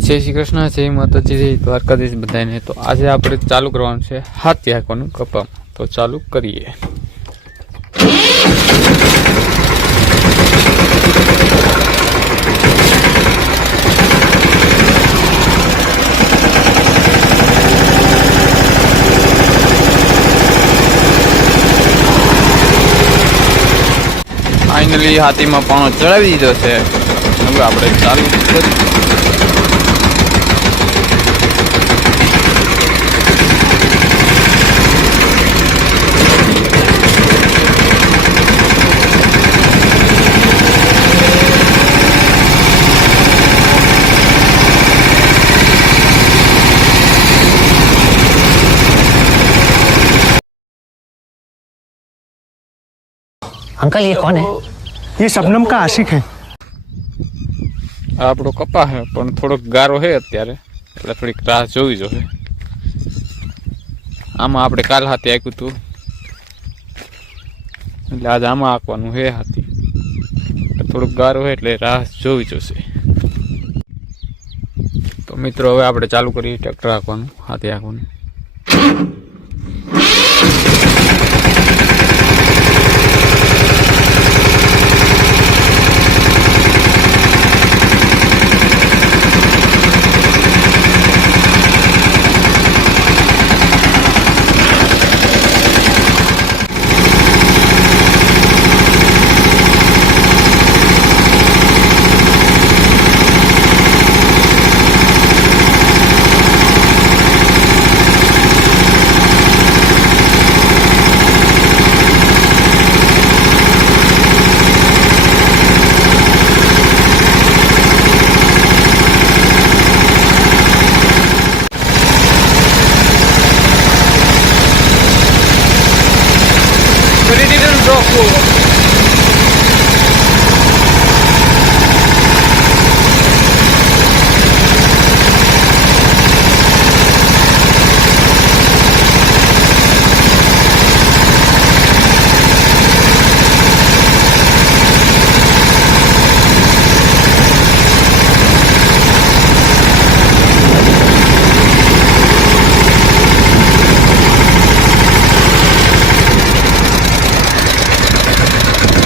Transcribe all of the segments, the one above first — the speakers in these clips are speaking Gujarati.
જય શ્રી કૃષ્ણ, જય માતાજી, જય દ્વારકાધીશ બધાને તો આજે આપણે ચાલુ કરવાનું છે હાથી હાંકવાનું કપામાં. તો ચાલુ કરીએ. ફાઇનલી હાથીમાં પાણો ચડાવી દીધો છે. આપણે ચાલુ કરીએ. अंकल ये कौन है ये शबनम का आशिक है આ આપણો કપા છે પણ થોડોક ગારો છે અત્યારે એટલે થોડીક રાહ જોવી જોઈએ આમાં આપણે કાલ હાથે આપ્યું હતું એટલે આજે આમાં આંકવાનું છે હાથી એટલે થોડોક ગારો છે એટલે રાહ જોવી જોશે તો મિત્રો હવે આપણે ચાલુ કરીએ ટ્રેક્ટર હાંકવાનું હાથે હાંકવાનું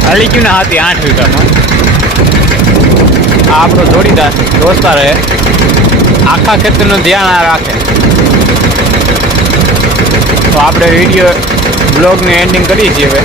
હાલી ગયું ને હાથી આઠ વીઘામાં આ આપણો જોડીદાર દોસ્તા રહે આખા ખેતરનું ધ્યાન આ રાખે. તો આપણે વીડિયો, બ્લોગને એન્ડિંગ કરીએ છીએ હવે.